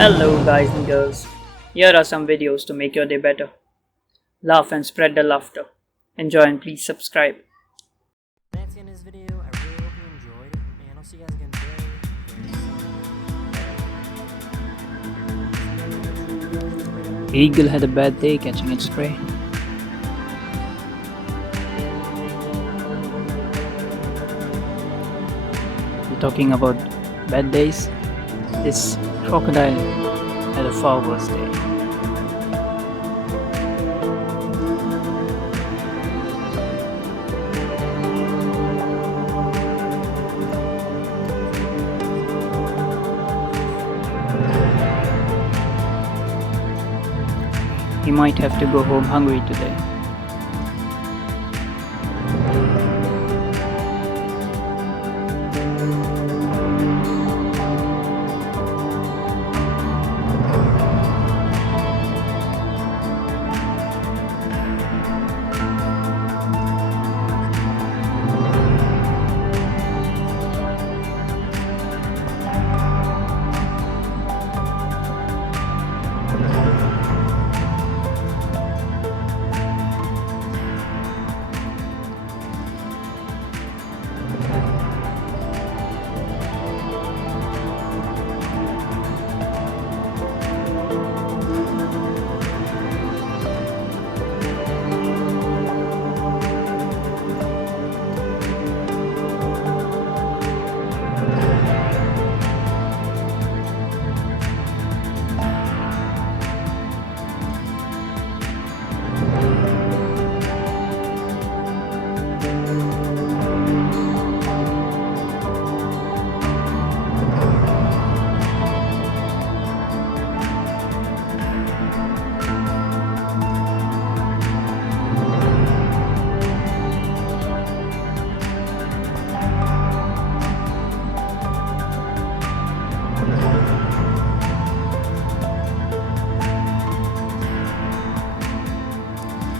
Hello guys and girls, here are some videos to make your day better. Laugh and spread the laughter. Enjoy and please subscribe. That's the end of this video. I really hope you enjoyed it, and I'll see you guys again very soon. Eagle had a bad day catching its prey. We're talking about bad days. This crocodile had a far worse day. He might have to go home hungry today.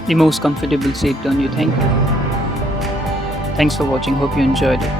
The most comfortable seat, don't you think? Thanks for watching, hope you enjoyed it.